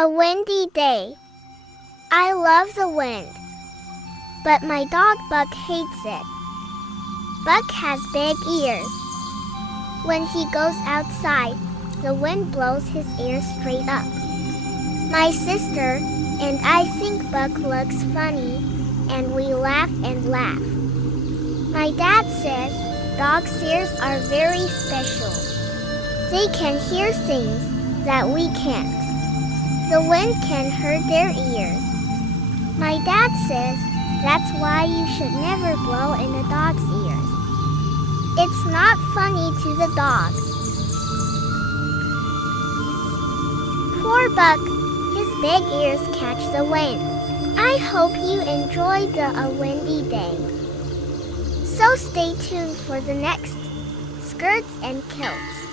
A windy day. I love the wind, but my dog Buck hates it. Buck has big ears. When he goes outside, the wind blows his ears straight up. My sister and I think Buck looks funny, and we laugh and laugh. My dad says dogs' ears are very special. They can hear things that we can't. The wind can hurt their ears. My dad says that's why you should never blow in a dog's ears. It's not funny to the dog. Poor Buck, his big ears catch the wind. I hope you enjoyed a windy day. So stay tuned for the next Skirts and Kilts.